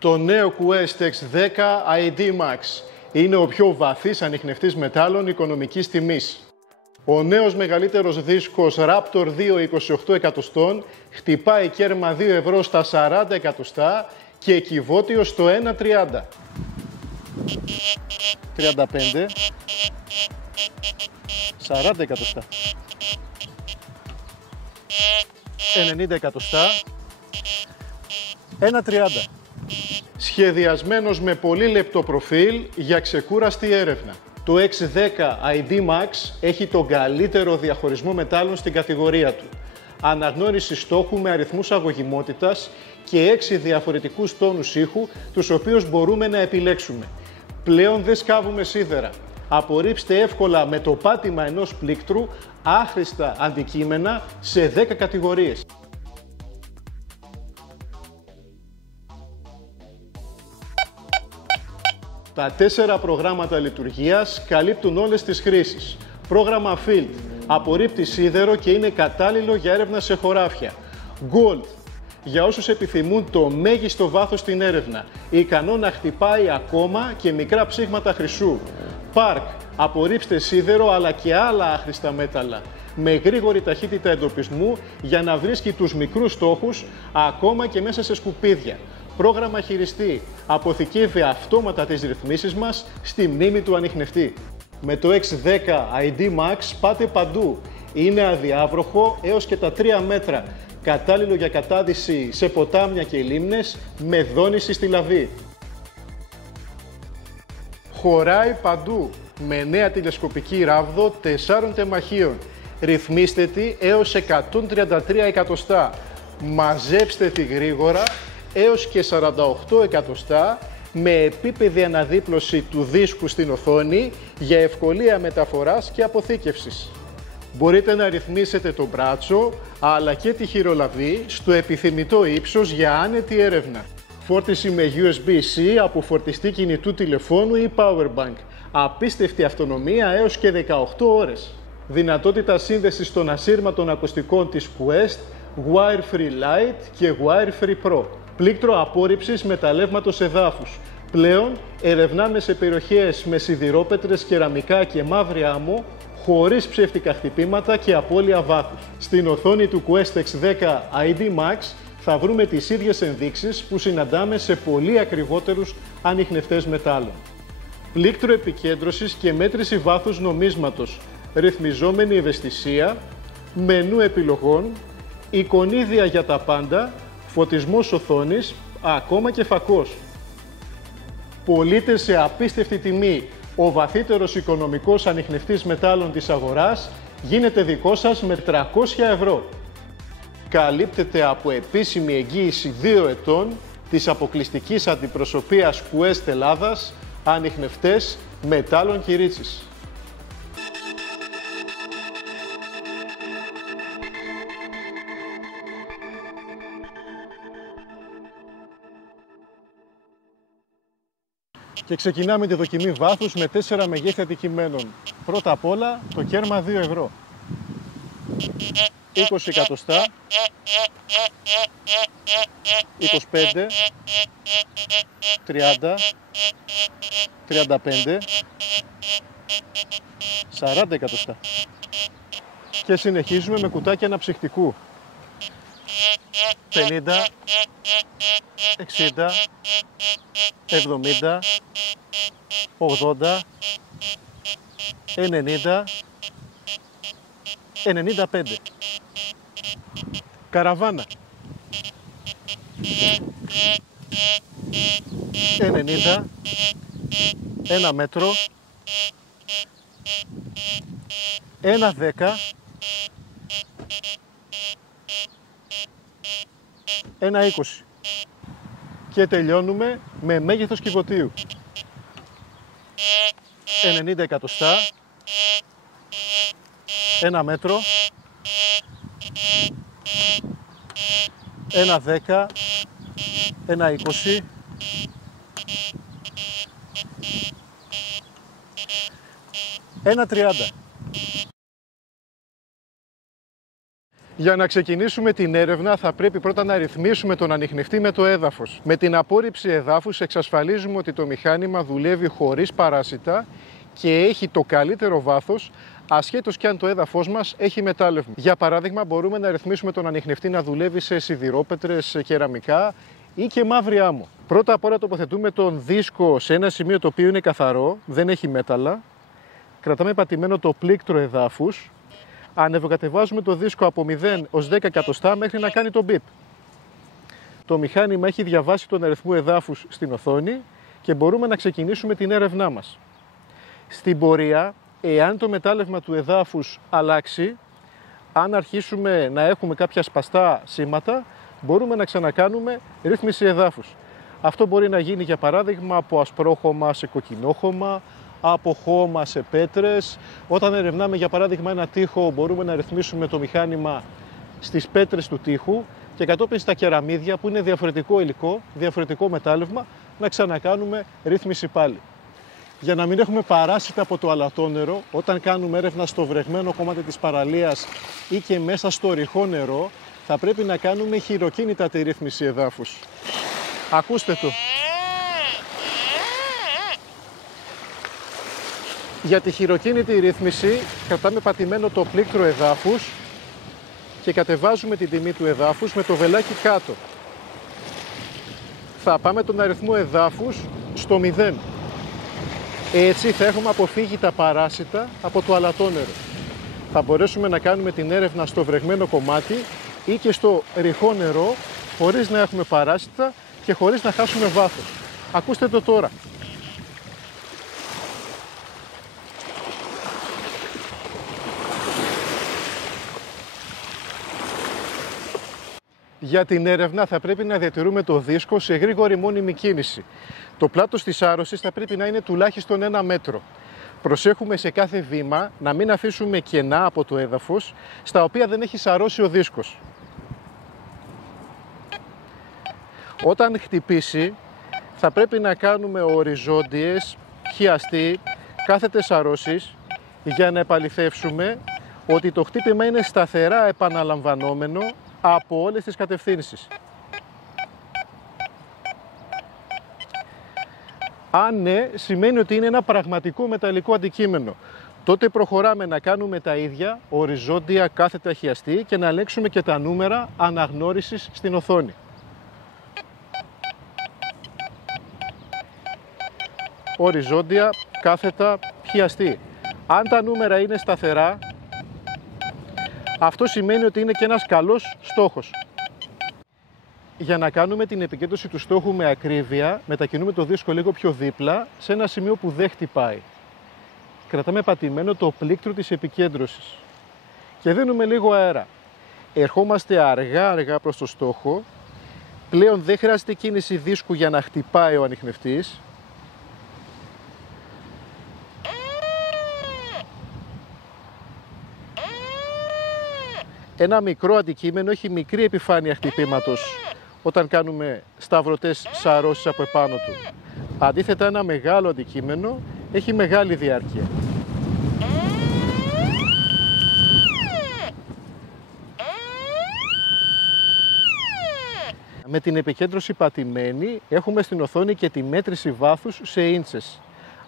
Το νέο Quest X10 ID Max είναι ο πιο βαθύς ανιχνευτής μετάλλων οικονομικής τιμής. Ο νέος μεγαλύτερος δίσκος Raptor 2 28 εκατοστών χτυπάει κέρμα 2 ευρώ στα 40 εκατοστά και κυβότιο στο 1,30. 35, 40 εκατοστά, 90 εκατοστά, 1,30. Σχεδιασμένος με πολύ λεπτό προφίλ για ξεκούραστη έρευνα. Το X10 ID Max έχει τον καλύτερο διαχωρισμό μετάλλων στην κατηγορία του. Αναγνώριση στόχου με αριθμούς αγωγημότητας και 6 διαφορετικούς τόνους ήχου, τους οποίους μπορούμε να επιλέξουμε. Πλέον δεν σκάβουμε σίδερα. Απορρίψτε εύκολα με το πάτημα ενός πλήκτρου άχρηστα αντικείμενα σε 10 κατηγορίες. Τα 4 προγράμματα λειτουργίας καλύπτουν όλες τις χρήσεις. Πρόγραμμα Field απορρίπτει σίδερο και είναι κατάλληλο για έρευνα σε χωράφια. Gold για όσους επιθυμούν το μέγιστο βάθος στην έρευνα, ικανό να χτυπάει ακόμα και μικρά ψήγματα χρυσού. Park απορρίψτε σίδερο αλλά και άλλα άχρηστα μέταλλα, με γρήγορη ταχύτητα εντοπισμού για να βρίσκει τους μικρούς στόχους ακόμα και μέσα σε σκουπίδια. Πρόγραμμα χειριστή αποθηκεύει αυτόματα τις ρυθμίσεις μας στη μνήμη του ανιχνευτή. Με το X10 ID Max πάτε παντού. Είναι αδιάβροχο έως και τα 3 μέτρα. Κατάλληλο για κατάδυση σε ποτάμια και λίμνες με δόνηση στη λαβή. Χωράει παντού με νέα τηλεσκοπική ράβδο 4 τεμαχίων. Ρυθμίστε τη έως 133 εκατοστά. Μαζέψτε τη γρήγορα έως και 48 εκατοστά με επίπεδη αναδίπλωση του δίσκου στην οθόνη για ευκολία μεταφοράς και αποθήκευσης. Μπορείτε να ρυθμίσετε το μπράτσο αλλά και τη χειρολαβή στο επιθυμητό ύψος για άνετη έρευνα. Φόρτιση με USB-C από φορτιστή κινητού τηλεφώνου ή powerbank. Απίστευτη αυτονομία έως και 18 ώρες. Δυνατότητα σύνδεσης των ασύρματων ακουστικών της Quest, Wire Free Lite και Wire Free Pro. Πλήκτρο απόρριψης μεταλλεύματος εδάφους. Πλέον ερευνάμε σε περιοχές με σιδηρόπετρες, κεραμικά και μαύρη άμμο, χωρίς ψεύτικα χτυπήματα και απώλεια βάθους. Στην οθόνη του Quest X10 ID Max θα βρούμε τις ίδιες ενδείξεις που συναντάμε σε πολύ ακριβότερους ανιχνευτές μετάλλων. Πλήκτρο επικέντρωσης και μέτρηση βάθους νομίσματος, ρυθμιζόμενη ευαισθησία, μενού επιλογών, εικονίδια για τα πάντα, φωτισμός οθόνης, ακόμα και φακός. Πωλείται σε απίστευτη τιμή ο βαθύτερος οικονομικός ανιχνευτής μετάλλων της αγοράς, γίνεται δικό σας με 300 ευρώ. Καλύπτεται από επίσημη εγγύηση 2 ετών της αποκλειστικής αντιπροσωπείας Quest Ελλάδας, ανιχνευτές μετάλλων Κυρίτσης. Και ξεκινάμε τη δοκιμή βάθους με 4 μεγέθη αντικειμένων. Πρώτα απ' όλα το κέρμα 2 ευρώ. 20 εκατοστά, 25, 30, 35, 40 εκατοστά. Και συνεχίζουμε με κουτάκια αναψυκτικού. 50, 60, 70, 80, 90, 95. Καραβάνα. 90, 1 μέτρο, 1,10, 1,20. Και τελειώνουμε με μέγεθος κυβωτίου. 90 εκατοστά, 1 μέτρο, 1,10, 1,20, 1,30. Για να ξεκινήσουμε την έρευνα θα πρέπει πρώτα να ρυθμίσουμε τον ανιχνευτή με το έδαφος. Με την απόρριψη εδάφους εξασφαλίζουμε ότι το μηχάνημα δουλεύει χωρίς παράσιτα και έχει το καλύτερο βάθος, ασχέτως και αν το έδαφος μας έχει μετάλλευμα. Για παράδειγμα, μπορούμε να ρυθμίσουμε τον ανιχνευτή να δουλεύει σε σιδηρόπετρες, κεραμικά ή και μαύρη άμμο. Πρώτα απ' όλα τοποθετούμε τον δίσκο σε ένα σημείο το οποίο είναι καθαρό, δεν έχει μέταλλα. Κρατάμε πατημένο το πλήκτρο εδάφους. Ανεβοκατεβάζουμε το δίσκο από 0 ως 10 εκατοστά μέχρι να κάνει το μπιπ. Το μηχάνημα έχει διαβάσει τον αριθμό εδάφους στην οθόνη και μπορούμε να ξεκινήσουμε την έρευνά μας. Στην πορεία, εάν το μετάλλευμα του εδάφους αλλάξει, αν αρχίσουμε να έχουμε κάποια σπαστά σήματα, μπορούμε να ξανακάνουμε ρύθμιση εδάφους. Αυτό μπορεί να γίνει για παράδειγμα από ασπρόχωμα σε κοκκινόχωμα, από χώμα σε πέτρες. Όταν ερευνάμε για παράδειγμα ένα τοίχο, μπορούμε να ρυθμίσουμε το μηχάνημα στις πέτρες του τοίχου και κατόπιν στα κεραμίδια που είναι διαφορετικό υλικό, διαφορετικό μετάλλευμα, να ξανακάνουμε ρύθμιση πάλι. Για να μην έχουμε παράσιτα από το αλατόνερο, όταν κάνουμε έρευνα στο βρεγμένο κομμάτι της παραλίας ή και μέσα στο ρηχό νερό, θα πρέπει να κάνουμε χειροκίνητα τη ρύθμιση εδάφους. Ακούστε το. Για τη χειροκίνητη ρύθμιση κρατάμε πατημένο το πλήκτρο εδάφους και κατεβάζουμε την τιμή του εδάφους με το βελάκι κάτω. Θα πάμε τον αριθμό εδάφους στο 0. Έτσι θα έχουμε αποφύγει τα παράσιτα από το αλατόνερο. Θα μπορέσουμε να κάνουμε την έρευνα στο βρεγμένο κομμάτι ή και στο ρηχό νερό χωρίς να έχουμε παράσιτα και χωρίς να χάσουμε βάθος. Ακούστε το τώρα. Για την έρευνα θα πρέπει να διατηρούμε το δίσκο σε γρήγορη μόνιμη κίνηση. Το πλάτος της άρρωσης θα πρέπει να είναι τουλάχιστον 1 μέτρο. Προσέχουμε σε κάθε βήμα να μην αφήσουμε κενά από το έδαφος, στα οποία δεν έχει σαρώσει ο δίσκος. Όταν χτυπήσει, θα πρέπει να κάνουμε οριζόντιες, χιαστή, κάθετες σαρώσεις, για να επαληθεύσουμε ότι το χτύπημα είναι σταθερά επαναλαμβανόμενο από όλες τις κατευθύνσεις. Αν ναι, σημαίνει ότι είναι ένα πραγματικό μεταλλικό αντικείμενο. Τότε προχωράμε να κάνουμε τα ίδια, οριζόντια, κάθετα, χιαστή και να ελέγξουμε και τα νούμερα αναγνώρισης στην οθόνη. Οριζόντια, κάθετα, χιαστή. Αν τα νούμερα είναι σταθερά, αυτό σημαίνει ότι είναι και ένας καλός στόχος. Για να κάνουμε την επικέντρωση του στόχου με ακρίβεια, μετακινούμε το δίσκο λίγο πιο δίπλα, σε ένα σημείο που δεν χτυπάει. Κρατάμε πατημένο το πλήκτρο της επικέντρωσης και δίνουμε λίγο αέρα. Ερχόμαστε αργά προς το στόχο. Πλέον δεν χρειάζεται κίνηση δίσκου για να χτυπάει ο ανιχνευτής. Ένα μικρό αντικείμενο έχει μικρή επιφάνεια χτυπήματος όταν κάνουμε σταυρωτές σαρώσεις από επάνω του. Αντίθετα, ένα μεγάλο αντικείμενο έχει μεγάλη διάρκεια. Με την επικέντρωση πατημένη έχουμε στην οθόνη και τη μέτρηση βάθους σε ίντσες.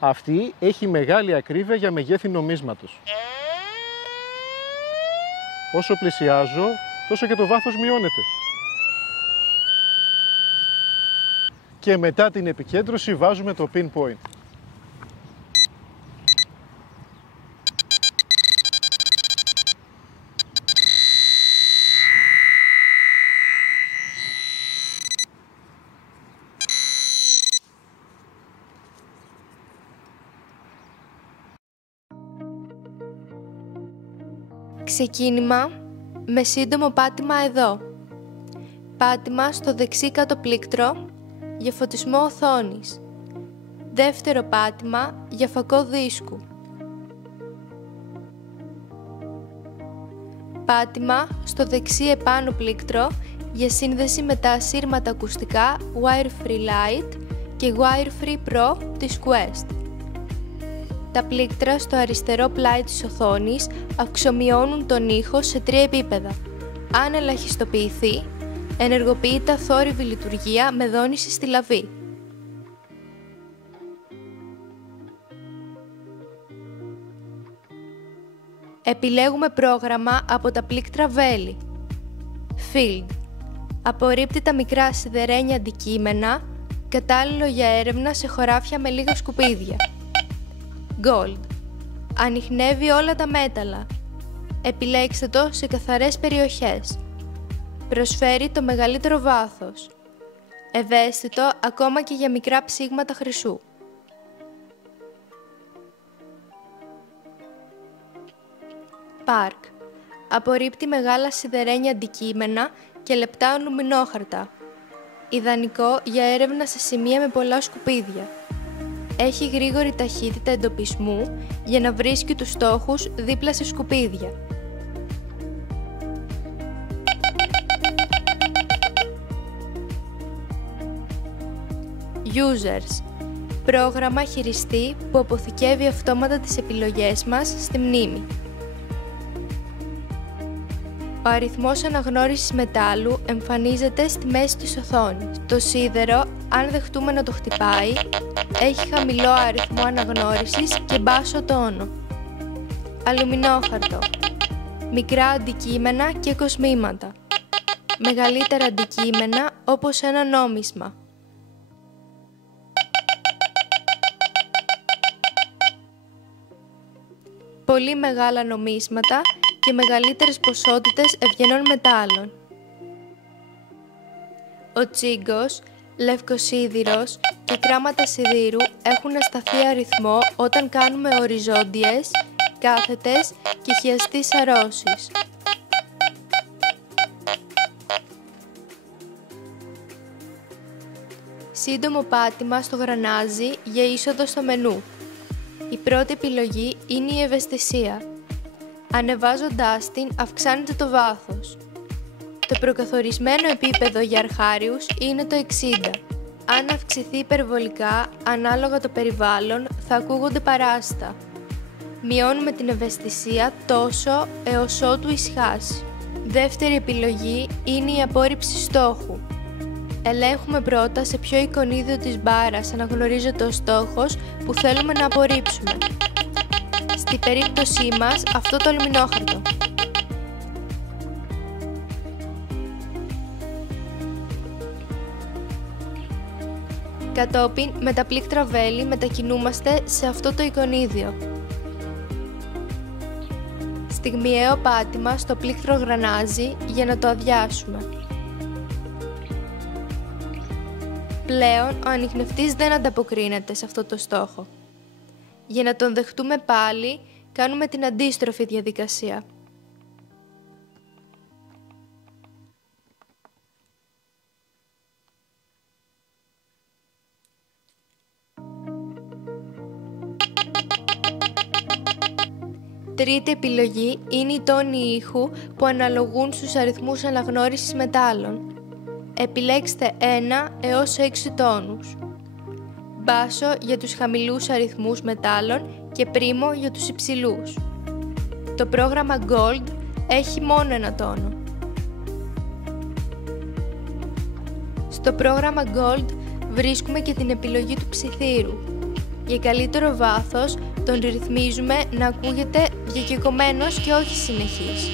Αυτή έχει μεγάλη ακρίβεια για μεγέθη νομίσματος. Όσο πλησιάζω, τόσο και το βάθος μειώνεται. Και μετά την επικέντρωση βάζουμε το pinpoint. Ξεκίνημα με σύντομο πάτημα εδώ. Πάτημα στο δεξί κάτω πλήκτρο για φωτισμό οθόνης. Δεύτερο πάτημα για φακό δίσκου. Πάτημα στο δεξί επάνω πλήκτρο για σύνδεση με τα ασύρματα ακουστικά Wire Free Lite και Wire Free Pro της Quest. Τα πλήκτρα στο αριστερό πλάι της οθόνης αυξομειώνουν τον ήχο σε 3 επίπεδα. Αν ελαχιστοποιηθεί, ενεργοποιείται αθόρυβη λειτουργία με δόνηση στη λαβή. Επιλέγουμε πρόγραμμα από τα πλήκτρα βέλη. Field. Απορρίπτει τα μικρά σιδερένια αντικείμενα, κατάλληλο για έρευνα σε χωράφια με λίγα σκουπίδια. Gold. Ανιχνεύει όλα τα μέταλλα. Επιλέξτε το σε καθαρές περιοχές. Προσφέρει το μεγαλύτερο βάθος. Ευαίσθητο ακόμα και για μικρά ψήγματα χρυσού. Park. Απορρίπτει μεγάλα σιδερένια αντικείμενα και λεπτά αλουμινόχαρτα. Ιδανικό για έρευνα σε σημεία με πολλά σκουπίδια. Έχει γρήγορη ταχύτητα εντοπισμού για να βρίσκει τους στόχους δίπλα σε σκουπίδια. Users. Πρόγραμμα χειριστή που αποθηκεύει αυτόματα τις επιλογές μας στη μνήμη. Ο αριθμός αναγνώρισης μετάλλου εμφανίζεται στη μέση της οθόνης. Το σίδερο, αν δεχτούμε να το χτυπάει, έχει χαμηλό αριθμό αναγνώρισης και μπάσο τόνο. Αλουμινόχαρτο. Μικρά αντικείμενα και κοσμήματα. Μεγαλύτερα αντικείμενα όπως ένα νόμισμα. Πολύ μεγάλα νομίσματα και μεγαλύτερες ποσότητες ευγενών μετάλλων. Ο τσίγκος, λευκοσίδηρος και κράματα σιδήρου έχουν ασταθή αριθμό όταν κάνουμε οριζόντιες, κάθετες και χιαστείς αρρώσεις. Σύντομο πάτημα στο γρανάζι για είσοδο στο μενού. Η πρώτη επιλογή είναι η ευαισθησία. Ανεβάζοντάς την αυξάνεται το βάθος. Το προκαθορισμένο επίπεδο για αρχάριους είναι το 60. Αν αυξηθεί υπερβολικά, ανάλογα το περιβάλλον, θα ακούγονται παράστα. Μειώνουμε την ευαισθησία τόσο έως ότου ησυχάσει. Δεύτερη επιλογή είναι η απόρριψη στόχου. Ελέγχουμε πρώτα σε ποιο εικονίδιο της μπάρας αναγνωρίζεται ο στόχος που θέλουμε να απορρίψουμε. Στη περίπτωσή μας, αυτό το αλουμινόχαρτο. Κατόπιν, με τα πλήκτρα βέλη μετακινούμαστε σε αυτό το εικονίδιο. Στιγμιαίο πάτημα στο πλήκτρο γρανάζι για να το αδειάσουμε. Πλέον, ο ανιχνευτής δεν ανταποκρίνεται σε αυτό το στόχο. Για να τον δεχτούμε πάλι, κάνουμε την αντίστροφη διαδικασία. Τρίτη επιλογή είναι οι τόνοι ήχου που αναλογούν στους αριθμούς αναγνώρισης μετάλλων. Επιλέξτε 1 έως 6 τόνους. Μπάσο για τους χαμηλούς αριθμούς μετάλλων και πρίμο για τους υψηλούς. Το πρόγραμμα Gold έχει μόνο ένα τόνο. Στο πρόγραμμα Gold βρίσκουμε και την επιλογή του ψιθύρου. Για καλύτερο βάθος τον ρυθμίζουμε να ακούγεται διακεκομένος και όχι συνεχής.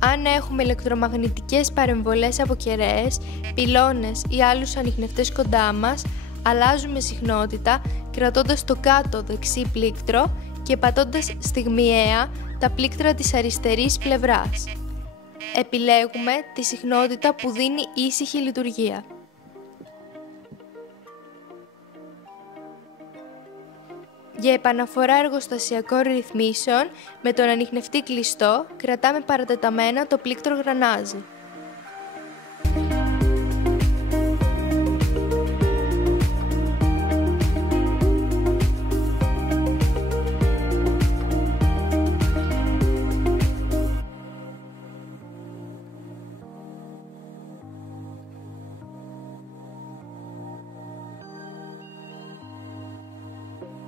Αν έχουμε ηλεκτρομαγνητικές παρεμβολές από κεραίες, πυλώνες ή άλλους ανιχνευτές κοντά μας, αλλάζουμε συχνότητα κρατώντας το κάτω δεξί πλήκτρο και πατώντας στιγμιαία τα πλήκτρα της αριστερής πλευράς. Επιλέγουμε τη συχνότητα που δίνει ήσυχη λειτουργία. Για επαναφορά εργοστασιακών ρυθμίσεων, με τον ανιχνευτή κλειστό, κρατάμε παρατεταμένα το πλήκτρο γρανάζι.